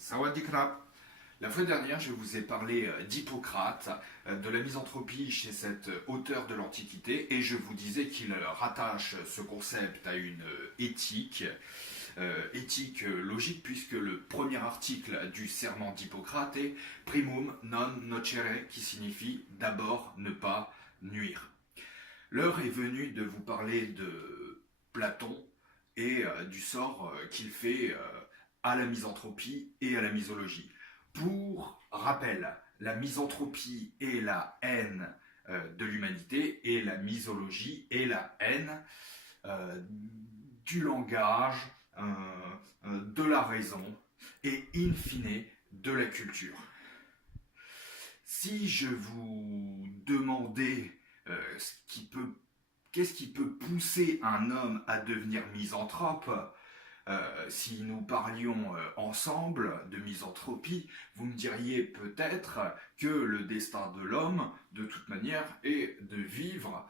Sawadee-krap. La fois dernière, je vous ai parlé d'Hippocrate, de la misanthropie chez cet auteur de l'Antiquité, et je vous disais qu'il rattache ce concept à une éthique logique, puisque le premier article du serment d'Hippocrate est primum non nocere, qui signifie d'abord ne pas nuire. L'heure est venue de vous parler de Platon et du sort qu'il fait à la misanthropie et à la misologie. Pour rappel, la misanthropie est la haine de l'humanité et la misologie est la haine du langage, de la raison et in fine de la culture. Si je vous demandais qu'est-ce qui peut pousser un homme à devenir misanthrope, si nous parlions ensemble de misanthropie, vous me diriez peut-être que le destin de l'homme, de toute manière, est de vivre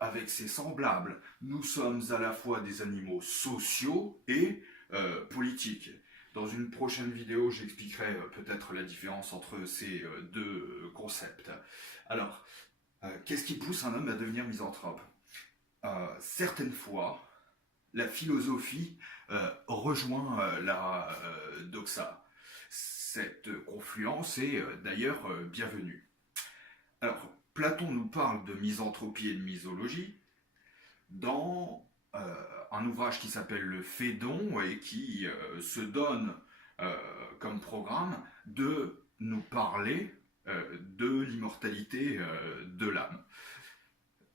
avec ses semblables. Nous sommes à la fois des animaux sociaux et politiques. Dans une prochaine vidéo, j'expliquerai peut-être la différence entre ces deux concepts. Alors, qu'est-ce qui pousse un homme à devenir misanthrope ? Certaines fois, la philosophie rejoint la doxa. Cette confluence est d'ailleurs bienvenue. Alors, Platon nous parle de misanthropie et de misologie dans un ouvrage qui s'appelle le Phédon et qui se donne comme programme de nous parler de l'immortalité de l'âme.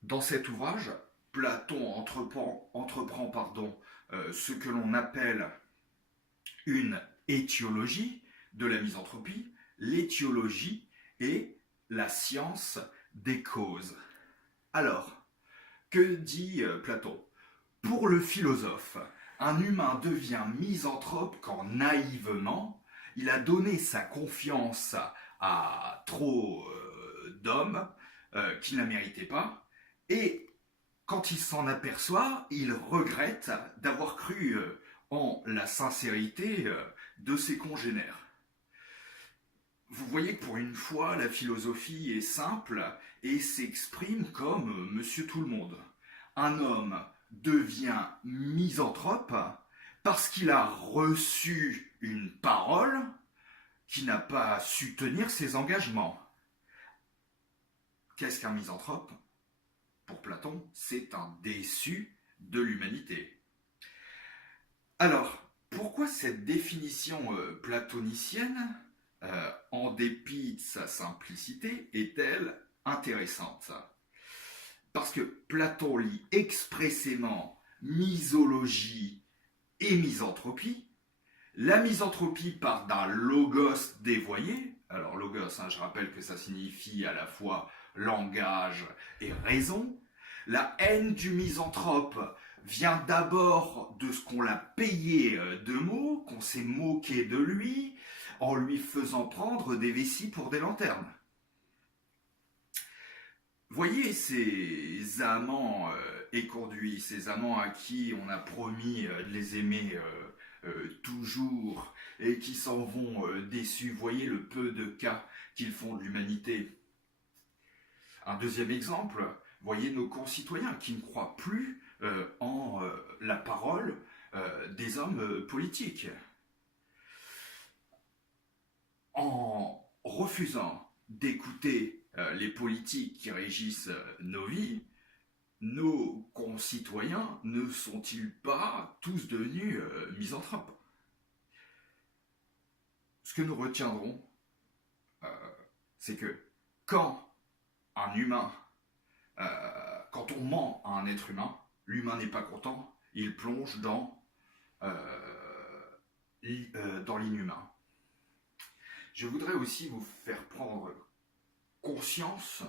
Dans cet ouvrage, Platon entreprend ce que l'on appelle une étiologie de la misanthropie. L'étiologie est la science des causes. Alors, que dit Platon ? Pour le philosophe, un humain devient misanthrope quand naïvement il a donné sa confiance à trop d'hommes qui ne la méritaient pas, et quand il s'en aperçoit, il regrette d'avoir cru en la sincérité de ses congénères. Vous voyez que pour une fois, la philosophie est simple et s'exprime comme Monsieur Tout-le-Monde. Un homme devient misanthrope parce qu'il a reçu une parole qui n'a pas su tenir ses engagements. Qu'est-ce qu'un misanthrope ? Pour Platon, c'est un déçu de l'humanité. Alors, pourquoi cette définition platonicienne, en dépit de sa simplicité, est-elle intéressante ? Parce que Platon lie expressément misologie et misanthropie. La misanthropie part d'un logos dévoyé. Alors logos, je rappelle que ça signifie à la fois langage et raison. La haine du misanthrope vient d'abord de ce qu'on l'a payé de mots, qu'on s'est moqué de lui, en lui faisant prendre des vessies pour des lanternes. Voyez ces amants éconduits, ces amants à qui on a promis de les aimer toujours et qui s'en vont déçus. Voyez le peu de cas qu'ils font de l'humanité. Un deuxième exemple, voyez nos concitoyens qui ne croient plus en la parole des hommes politiques. En refusant d'écouter les politiques qui régissent nos vies, nos concitoyens ne sont-ils pas tous devenus misanthropes ? Ce que nous retiendrons, c'est que quand un humain, quand on ment à un être humain, l'humain n'est pas content, il plonge dans l'inhumain. Je voudrais aussi vous faire prendre conscience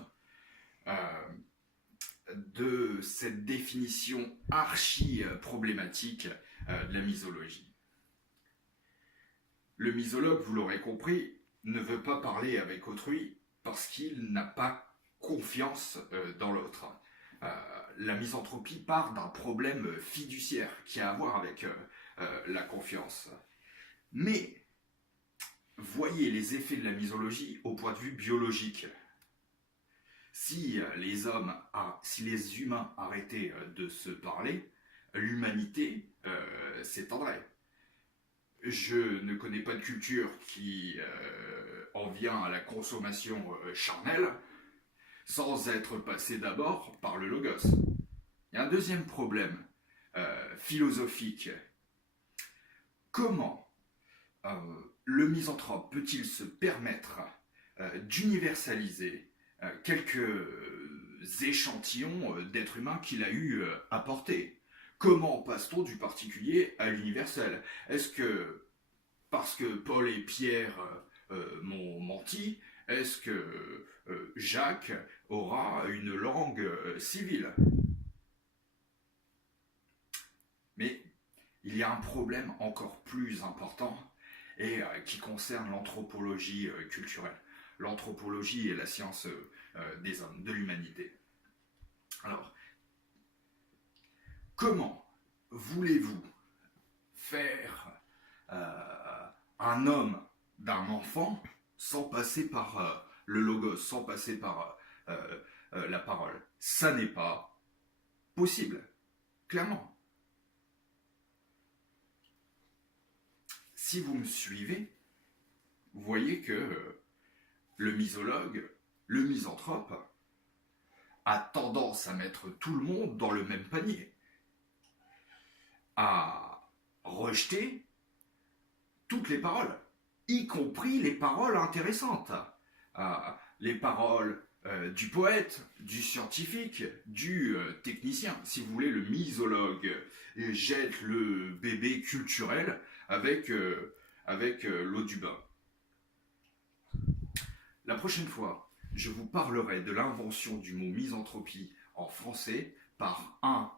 de cette définition archi-problématique de la misologie. Le misologue, vous l'aurez compris, ne veut pas parler avec autrui parce qu'il n'a pas confiance dans l'autre. La misanthropie part d'un problème fiduciaire qui a à voir avec la confiance. Mais voyez les effets de la misologie au point de vue biologique. Si si les humains arrêtaient de se parler, l'humanité s'étendrait. Je ne connais pas de culture qui en vient à la consommation charnelle sans être passée d'abord par le logos. Il y a un deuxième problème philosophique. Comment le misanthrope peut-il se permettre d'universaliser quelques échantillons d'êtres humains qu'il a eu à porter? Comment passe-t-on du particulier à l'universel? Est-ce que parce que Paul et Pierre m'ont menti, est-ce que Jacques aura une langue civile? Mais il y a un problème encore plus important et qui concerne l'anthropologie culturelle. L'anthropologie est la science des hommes, de l'humanité. Alors, comment voulez-vous faire un homme d'un enfant sans passer par le logos, sans passer par la parole? Ça n'est pas possible, clairement. Si vous me suivez, vous voyez que le misologue, le misanthrope, a tendance à mettre tout le monde dans le même panier, à rejeter toutes les paroles, y compris les paroles intéressantes, les paroles du poète, du scientifique, du technicien. Si vous voulez, le misologue jette le bébé culturel avec l'eau du bain. La prochaine fois, je vous parlerai de l'invention du mot misanthropie en français par un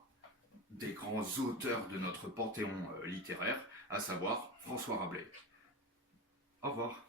des grands auteurs de notre panthéon littéraire, à savoir François Rabelais. Au revoir.